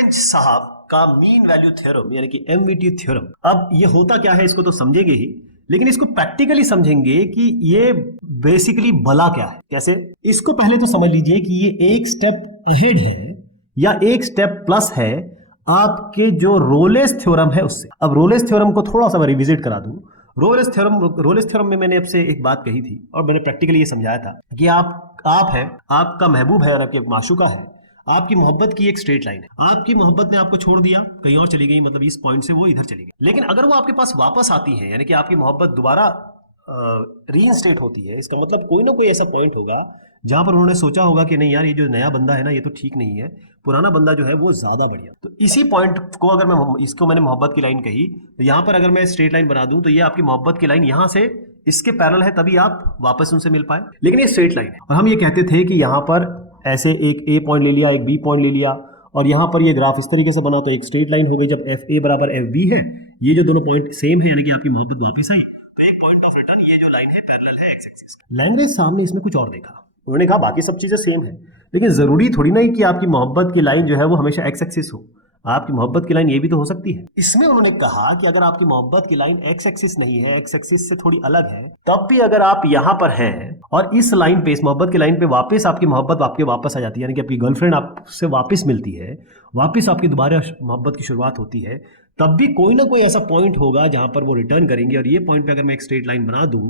Lagrange साहब का mean value theorem यानी कि एमवीटी थ्योरम। अब ये होता क्या है इसको तो समझेंगे ही, लेकिन इसको प्रैक्टिकली समझेंगे कि ये बेसिकली भला क्या है। कैसे, इसको पहले तो समझ लीजिए कि ये एक स्टेप अहेड है या एक स्टेप प्लस है आपके जो रोलेस थ्योरम है उससे। अब रोलेस थ्योरम को थोड़ा सा मैं रिविजिट करा दूं। रोलेस थ्योरम में मैंने आपसे एक बात कही थी और मैंने प्रैक्टिकली ये समझाया था कि आप है, आपका महबूब है और आपकी माशूका है, आपकी मोहब्बत की एक स्ट्रेट लाइन है। आपकी मोहब्बत ने आपको छोड़ दिया, कहीं और चली गई, मतलब इस पॉइंट से वो इधर चली गई। लेकिन अगर वो आपके पास वापस आती है, यानी कि आपकी मोहब्बत दोबारा रीइंस्टेट होती है, इसका मतलब कोई ना कोई ऐसा पॉइंट होगा जहां पर उन्होंने सोचा होगा कि नहीं यार, ये जो नया बंदा है ना, ये तो ठीक नहीं है, पुराना बंदा जो है वो ज्यादा बढ़िया। तो इसी पॉइंट को अगर मैंने मोहब्बत की लाइन कही, तो यहां पर अगर मैं स्ट्रेट लाइन बना दूं तो ये आपकी मोहब्बत की लाइन यहां से इसके पैरेलल है, तभी आप वापस उनसे मिल पाए। लेकिन ये स्ट्रेट लाइन है और हम ये कहते थे कि यहां पर ऐसे एक ए पॉइंट ले लिया, एक बी पॉइंट ले लिया और यहां पर ये ग्राफ इस तरीके से बना तो एक स्ट्रेट लाइन हो गई। जब एफ ए बराबर एफ बी है, ये जो दोनों पॉइंट सेम है यानी कि आपकी मोहब्बत वापस आई, तो एक पॉइंट ऑफ रिटर्न ये जो लाइन है पैरेलल है एक्स एक्सिस। लैग्रेंज साहब ने इसमें कुछ और देखा। उन्होंने कहा बाकी सब चीजें सेम है, लेकिन जरूरी थोड़ी ना कि आपकी मोहब्बत की लाइन जो है वो हमेशा एक्स एक्सिस हो। आपकी मोहब्बत की लाइन ये भी तो हो सकती है। इसमें उन्होंने कहा कि अगर आपकी मोहब्बत की लाइन एक्स एक्सिस नहीं है, एक्स एक्सिस से थोड़ी अलग है, तब भी अगर आप यहां पर हैं और इस लाइन पे, इस मोहब्बत की लाइन पे वापस आपकी मोहब्बत आपके वापस आ जाती है, यानी कि आपकी गर्लफ्रेंड आपसे वापस मिलती है, वापस आपकी दोबारा मोहब्बत की शुरुआत होती है, तब भी कोई ना कोई ऐसा पॉइंट होगा जहां पर वो रिटर्न करेंगे। और ये पॉइंट पे अगर मैं एक स्ट्रेट लाइन बना दूं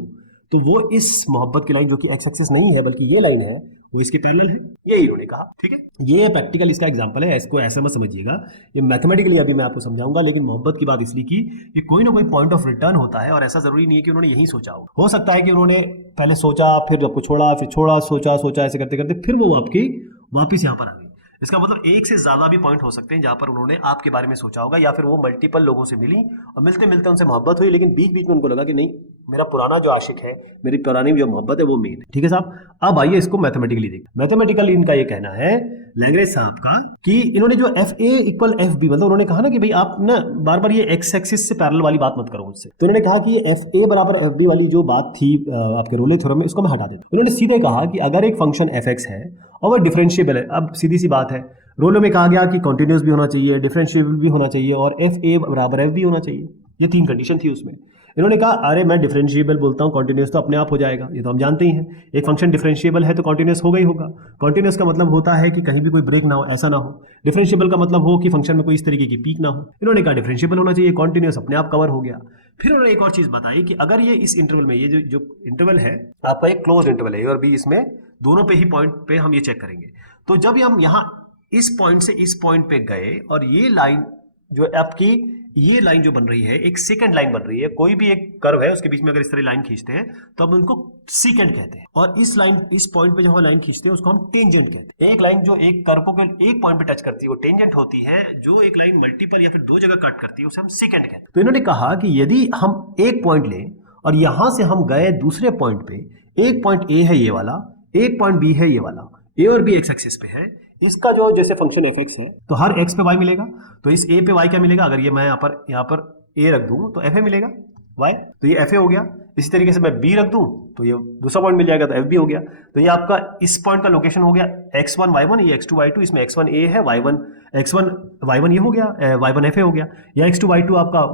तो वो इस मोहब्बत की लाइन जो कि एक्स एक्सिस नहीं है बल्कि ये लाइन है, वो इसके पैरेलल है। यही उन्होंने कहा। ठीक है, ये प्रैक्टिकल इसका एग्जांपल है, इसको ऐसा मत समझिएगा, ये मैथमेटिकली अभी मैं आपको समझाऊंगा। लेकिन मोहब्बत की बात इसलिए की कि कोई ना कोई पॉइंट ऑफ रिटर्न होता है और ऐसा जरूरी नहीं है कि उन्होंने यही सोचा हो सकता है कि उन्होंने पहले सोचा, फिर आपको छोड़ा, फिर छोड़ा, सोचा, ऐसे करते करते फिर वो आपकी वापिस यहाँ पर आ गई। इसका मतलब एक से ज्यादा भी पॉइंट हो सकते हैं जहां पर उन्होंने आपके बारे में सोचा होगा, या फिर वो मल्टीपल लोगों से मिली और मिलते मिलते उनसे मोहब्बत हुई, लेकिन बीच बीच में उनको लगा कि नहीं, मेरा पुराना जो आशिक है, मेरी पुरानी जो मोहब्बत है वो मेन है। ठीक है साहब, अब आइए इसको मैथमेटिकली देखें। मैथमेटिकली इनका ये कहना है लैग्रेंज साहब का कि इन्होंने जो F A equal F B, मतलब उन्होंने कहा ना कि भाई आप ना बार बार ये एक्स एक्सिस से पैरेलल वाली बात मत करो मुझसे। तो उन्होंने कहा कि ये एफ ए बराबर एफ बी वाली जो बात थी आपके रोले थ्योरम में, इसको मैं हटा देता हूं। उन्होंने सीधे कहा कि अगर एक फंक्शन एफ एक्स है और वह डिफरेंशिएबल है, अब सीधी सी बात है, रोलो में कहा गया कि कॉन्टिन्यूस भी होना चाहिए, डिफरेंशिएबल भी होना चाहिए और एफ ए बराबर एफ भी होना चाहिए। ये तीन कंडीशन थी उसमें। इन्होंने कहा अरे मैं डिफरेंशिएबल बोलता हूँ, कॉन्टिन्यूस तो अपने आप हो जाएगा, ये तो हम जानते ही हैं। एक फंक्शन डिफरेंशिएबल है तो कॉन्टिन्यूस होगा ही होगा। कॉन्टिन्यूस का मतलब होता है कि कहीं भी कोई ब्रेक ना हो, ऐसा ना हो। डिफरेंशिएबल का मतलब हो कि फंक्शन में कोई इस तरीके की पीक ना हो। इन्होंने कहा डिफरेंशिएबल होना चाहिए, कॉन्टिन्यूस अपने आप कवर हो गया। फिर उन्होंने एक और चीज बताई कि अगर ये इस इंटरवल में, ये जो इंटरवल है आपका एक क्लोज इंटरवल है और भी, इसमें दोनों पे ही पॉइंट पे हम ये चेक करेंगे। तो जब हम यहाँ इस पॉइंट से इस पॉइंट पे गए और ये लाइन जो आपकी, ये लाइन जो बन रही है एक सेकंड लाइन बन रही है। कोई भी एक कर्व है उसके बीच में अगर इस तरह लाइन खींचते हैं तो हम उनको सीकेंट कहते हैं, और इस लाइन, इस पॉइंट पे जब हम लाइन खींचते हैं उसको हम टेंजेंट कहते हैं। एक लाइन जो एक कर्व को एक पॉइंट पे टच करती है वो टेंजेंट होती है, जो एक लाइन मल्टीपल या फिर दो जगह कट करती है उसे हम सीकेंट कहते हैं। तो इन्होंने कहा कि यदि हम एक पॉइंट लें और यहां से हम गए दूसरे पॉइंट पे, एक पॉइंट ए है ये वाला, एक पॉइंट बी है ये वाला, ए और बी एक्स एक्सिस पे है, इसका जो जैसे फंक्शन एफ एक्स है तो हर एक्स पे वाई मिलेगा, तो इस ए पे वाई क्या मिलेगा, अगर ये मैं यहाँ पर ए रख दूं तो एफ ए मिलेगा वाई, तो ये एफ ए हो गया। इसी तरीके से मैं बी रख दूं तो ये दूसरा पॉइंट मिल जाएगा, तो एफ बी हो गया। तो ये आपका इस पॉइंट का लोकेशन हो गया x1 y1, ये x2 y2, इसमें x1 a है, y1 x1 y1 ये हो गया, y1 f a हो गया, या x2 y2 आपका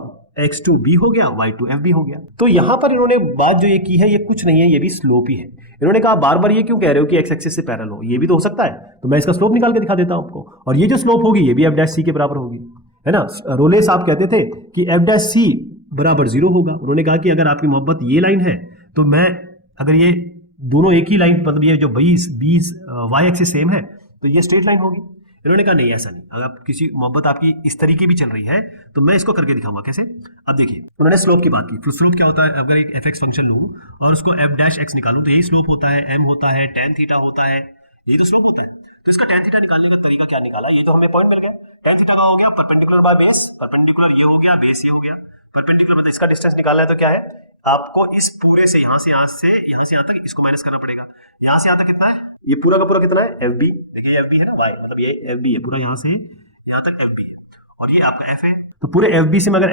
x2 b हो गया, y2 f b हो गया। तो यहां पर इन्होंने बात जो ये की है ये कुछ नहीं है, ये भी स्लोप ही है। इन्होंने कहा बार बार ये क्यों कह रहे हो कि एक्स एक्सिस से पैरेलल हो, ये भी तो हो सकता है, तो मैं इसका स्लोप निकाल के दिखा देता हूं आपको, और ये जो स्लोप होगी ये भी एफ डैश सी के बराबर होगी, है ना। रोले साहब कहते थे कि एफ डैश सी बराबर 0 होगा। उन्होंने कहा कि अगर आपकी मोहब्बत ये लाइन है तो मैं, अगर ये दोनों एक ही लाइन, मतलब ये जो 20 वाई एक्सिस सेम है तो ये स्ट्रेट लाइन होगी। इन्होंने कहा नहीं, ऐसा नहीं, अगर किसी मोहब्बत आपकी इस तरीके भी चल रही है तो मैं इसको करके दिखाऊंगा कैसे। अब देखिए, उन्होंने स्लोप की बात की। तो स्लोप क्या होता है, अगर एक एफ एक्स फंक्शन लूं और उसको एफ डैश एक्स निकालूं तो यही स्लोप होता है, एम होता है, टेन थीटा होता है, यही तो स्लोप होता है। तो इसका टेन थीटा निकालने का तरीका क्या निकाला, ये तो हमें पॉइंट मिल गया। टेन थीटा का हो गया परपेंडिकुलर बाय बेस, परपेंडिकुलर ये हो गया, बेस ये हो गया। परपेंडिकुलर मतलब इसका डिस्टेंस निकालना है तो क्या है, आपको इस पूरे से यहाँ से यहाँ तक इसको माइनस करना पड़ेगा। यहाँ से यहाँ तक कितना है, ये पूरा का पूरा कितना है, FB। देखिए FB है ना, y मतलब ये FB है पूरा, यहाँ से यहाँ तक FB है, और ये आपका F है। तो पूरे एफ बी से मैं अगर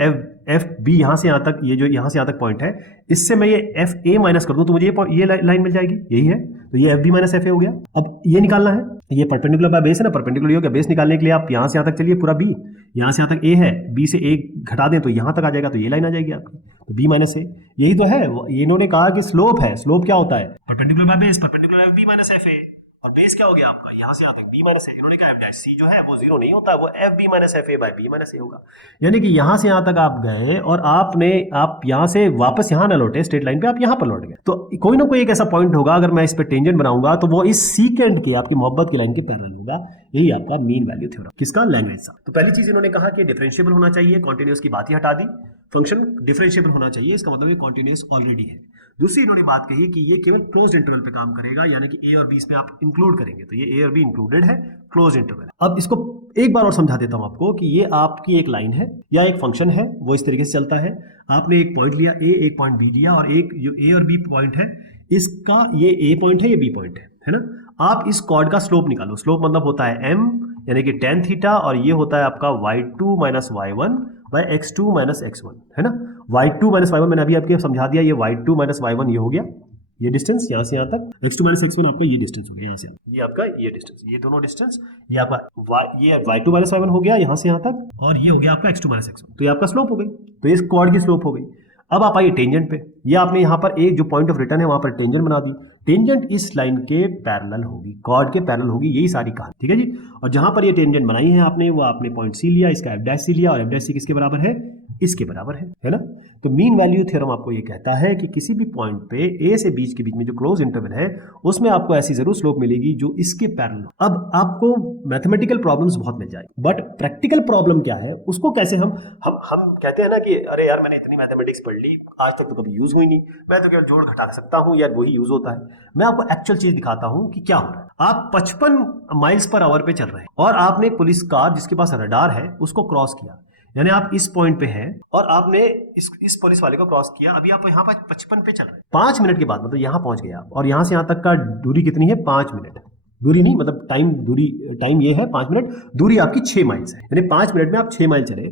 एफ बी यहाँ से यहाँ तक, ये जो यहाँ से यहाँ तक पॉइंट है, इससे मैं ये एफ ए माइनस कर दूं तो मुझे ये लाइन मिल जाएगी, यही है। तो ये F B minus F A हो गया। अब ये निकालना है, ये परपेंडिकुलर बाय बेस है ना, परपेंडिकुलर हो गया। बेस निकालने के लिए आप यहाँ से यहाँ तक चलिए, पूरा बी, यहाँ से यहाँ तक ए है, बी से ए घटा दें तो यहाँ तक आ जाएगा, तो ये लाइन आ जाएगी आपकी, तो बी माइनस ए। यही तो है, ये इन्होंने कहा कि स्लोप है। स्लोप क्या होता है? Perpendicular by base, perpendicular F B minus F A. और बेस क्या हो गया आपका, यहाँ से यहाँ तक बी माइनस ए। इन्होंने कहा एफ डैश सी जो है वो जीरो नहीं होता, वो F B minus F A by B minus A होगा। यानी कि यहाँ से यहाँ तक आप गए और आप यहाँ से वापस यहाँ ना लौटे स्ट्रेट लाइन पे, आप यहाँ पर लौट गए। तो कोई ना कोई एक ऐसा पॉइंट होगा, अगर मैं इस पे टेंजेंट बनाऊंगा तो वो इस सीकेंड के, आपकी मोहब्बत की लाइन के पैरेलल होगा। यही आपका मीन वैल्यू थ्योरम, किसका? लैग्रेंज सा। तो पहली चीज इन्होंने कहा कि डिफरेंशिएबल होना चाहिए, कॉन्टिन्यूअस की बात ही हटा दी, फंक्शन डिफरेंशिएबल होना चाहिए, इसका मतलब ये कॉन्टिन्यूअस ऑलरेडी है। दूसरी इन्होंने बात कही कि ये केवल क्लोज्ड इंटरवल पे काम करेगा, यानी कि ए और बी इसमें आप इंक्लूड करेंगे, तो ये ए और बी इंक्लूडेड है, क्लोज्ड इंटरवल। अब इसको एक बार और समझा देता हूं आपको कि ये आपकी एक लाइन है या एक फंक्शन है, वो इस तरीके से चलता है। आपने एक पॉइंट लिया ए, एक पॉइंट बी लिया, और एक जो ए और बी पॉइंट है, इसका ये ए पॉइंट है, ये बी पॉइंट है ना। आप इस कॉर्ड का स्लोप निकालो। स्लोप मतलब होता है एम, यानी कि टेन थीटा, और ये होता है आपका y2 minus y1 bye x2 minus x1, है ना। y2 माइनस y1 मैंने अभी आपको समझा दिया, ये y2 माइनस y1 ये हो गया, ये डिस्टेंस यहाँ से यहाँ तक, x2 माइनस x1 आपका ये डिस्टेंस हो गया, ऐसे ये आपका ये डिस्टेंस, ये दोनों डिस्टेंस, ये आपका ये y2 माइनस y1 हो गया यहाँ से यहाँ तक, और ये हो गया आपका x2 माइनस x1, तो ये आपका स्लोप हो गई। तो इस कॉर्ड की स्लोप हो गई। अब आप आइए टेंजेंट पे। ये आपने यहाँ पर एक जो पॉइंट ऑफ रिटर्न है वहां पर टेंजेंट बना दी। टेंजेंट इस लाइन के पैरेलल होगी, कॉर्ड के पैरेलल होगी, यही सारी कहानी, ठीक है जी। और जहां पर ये टेंजेंट बनाई है आपने, वो आपने पॉइंट सी लिया, इसका एफ डैश सी लिया, और एफ डैश सी किसके बराबर है? इसके बराबर है ना। तो मीन वैल्यू थ्योरम आपको ये कहता है कि किसी भी पॉइंट पे ए से बीच के बीच में जो क्लोज इंटरवल है, उसमें आपको ऐसी जरूर स्लोप मिलेगी जो इसके पैरेलल। अब आपको मैथमेटिकल प्रॉब्लम्स बहुत मिल जाएगी, बट प्रैक्टिकल प्रॉब्लम क्या है, उसको कैसे हम कहते हैं ना कि अरे यार मैंने इतनी मैथमेटिक्स पढ़ ली, आज तक तो कभी यूज हुई नहीं, मैं तो केवल जोड़ घटा सकता हूं, यार वही यूज होता है। मैं आपको एक्चुअल चीज दिखाता हूं कि क्या हो रहा है। आप 55 माइल्स पर आवर पे चल रहे हैं और आपने एक पुलिस कार जिसके पास रडार है उसको क्रॉस किया, यानी आप इस पॉइंट पे हैं और आपने इस पुलिस वाले को क्रॉस किया। अभी आप यहाँ पर 55 पे चल रहे हैं, 5 मिनट के बाद मतलब यहाँ पहुंच गए आप, और यहाँ से यहाँ तक का दूरी कितनी है? 5 मिनट। दूरी नहीं मतलब टाइम ये है 5 मिनट, दूरी आपकी 6 माइल्स है, यानी 5 मिनट में आप 6 माइल चले।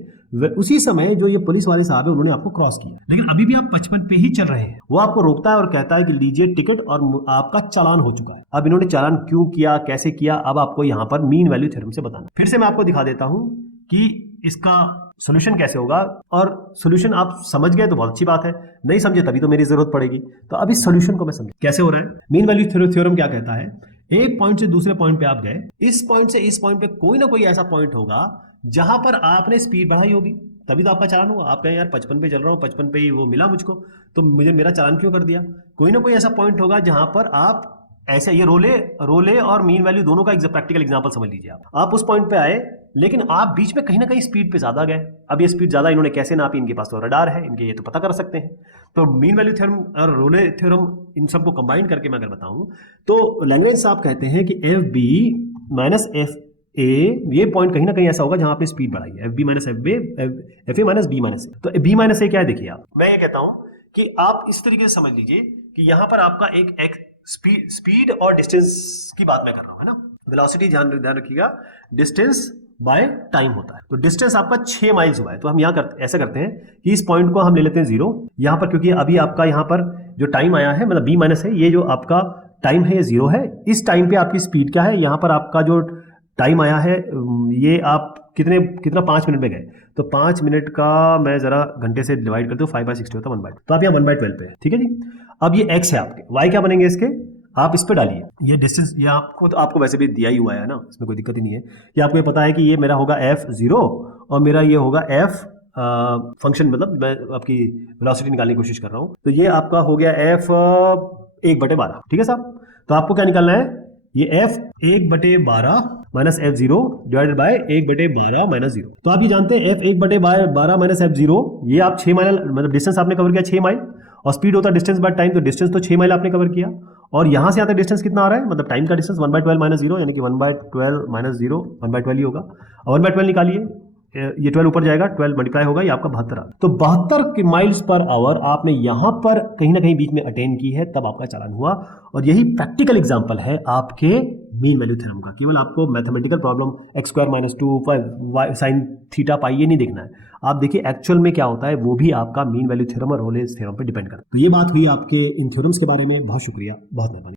उसी समय जो ये पुलिस वाले साहब है उन्होंने आपको क्रॉस किया, लेकिन अभी भी आप 55 पे ही चल रहे हैं। वो आपको रोकता है और कहता है कि लीजिए टिकट, और आपका चालान हो चुका है। अब इन्होंने चालान क्यों किया, कैसे किया, अब आपको यहाँ पर मीन वैल्यू थ्योरम से बताना। फिर से मैं आपको दिखा देता हूँ कि इसका सोल्यूशन कैसे होगा, और सोल्यूशन आप समझ गए तो बहुत अच्छी बात है, नहीं समझे तभी तो मेरी जरूरत पड़ेगी। तो अभी सोल्यूशन को मैं समझ कैसे हो रहा है। मीन वैल्यू थ्योरम क्या कहता है, एक पॉइंट से दूसरे पॉइंट पे आप गए, इस पॉइंट से इस पॉइंट पे कोई ना कोई ऐसा पॉइंट होगा जहां पर आपने स्पीड बढ़ाई होगी, तभी तो आपका चालान हुआ। आप कहें यार 55 पे चल रहा हूँ, 55 पे ही वो मिला मुझको, तो मुझे मेरा चालान क्यों कर दिया? कोई ना कोई ऐसा पॉइंट होगा जहां पर आप ऐसे, ये रोले और मीन वैल्यू दोनों का प्रैक्टिकल एग्जांपल समझ लीजिए। आप उस पॉइंट पे आए, लेकिन आप बीच में कहीं ना कहीं स्पीड पे ज्यादा गए। अब ये स्पीड ज्यादा इन्होंने कैसे नापी? इनके पास तो रडार है, इनके ये तो पता कर सकते हैं। तो मीन वैल्यू थ्योरम और रोले थ्योरम, इन सबको कंबाइन करके मैं अगर बताऊं तो लैग्रेंज साहब कहते हैं कि F B minus F A, ये पॉइंट कहीं ना कहीं ऐसा होगा जहां आपने स्पीड बढ़ाई है, F B minus F A minus B minus A. तो बी माइनस ए क्या है देखिए आप, मैं ये कहता हूं कि आप इस तरीके से समझ लीजिए कि यहां पर आपका एक स्पीड और डिस्टेंस की बात मैं कर रहा हूं, है ना। वेलोसिटी ध्यान रखिएगा, डिस्टेंस बाय टाइम होता है। तो डिस्टेंस आपका 6 माइल्स हुआ है, तो हम यहाँ ऐसा करते हैं कि इस पॉइंट को हम ले लेते हैं 0 यहाँ पर, क्योंकि अभी आपका यहाँ पर जो टाइम आया है मतलब बी माइनस है, ये जो आपका टाइम है ये 0 है। इस टाइम पे आपकी स्पीड क्या है? यहाँ पर आपका जो टाइम आया है ये आप कितना 5 मिनट में गए, तो 5 मिनट का मैं जरा घंटे से डिवाइड करते हो, 5/60 होता है 1/2, तो आप यहाँ 1/12 पे है, ठीक है जी। अब ये x है आपके, y क्या बनेंगे इसके? आप इस पे डालिए ये डिस्टेंस, ये आपको वैसे भी दिया ही हुआ है ना, इसमें कोई दिक्कत ही नहीं है। ये आपको ये पता है कि ये मेरा होगा f0 और मेरा ये होगा f फंक्शन, मतलब मैं आपकी वेलोसिटी निकालने की कोशिश कर रहा हूँ। तो ये आपका हो गया f 1/12, ठीक है साहब। तो आपको क्या निकालना है? ये f 1/12 minus f0 divided by 1/12 minus 0। तो आप ये जानते हैं f 1/12 माइनस f0, ये आप 6 माइल, मतलब डिस्टेंस आपने कवर किया 6 माइल, और स्पीड होता है डिस्टेंस बाय टाइम, तो डिस्टेंस तो 6 माइल आपने कवर किया, और यहां से यहाँ तक डिस्टेंस कितना आ रहा है, मतलब टाइम का डिस्टेंस 1/12 माइनस 0, यानी कि 1/12 माइनस 0 1/12 ही होगा। और 1/12 निकालिए, ये 12 ऊपर जाएगा, 12 मल्टीप्लाई होगा, ये आपका 72। तो 72 माइल्स पर आवर आपने यहां पर कहीं ना कहीं बीच में अटेन की है, तब आपका चालान हुआ। और यही प्रैक्टिकल एग्जांपल है आपके मीन वैल्यू थ्योरम का। केवल आपको mathematical problem x² - 2 sin theta pi ये नहीं देखना है, आप देखिए एक्चुअल में क्या होता है, वो भी आपका मीन वैल्यू थ्योरम और रोलेस थ्योरम पे डिपेंड करता है। तो ये बात हुई आपके इन थ्योरम्स के बारे में। बहुत शुक्रिया, बहुत मेहरबानी।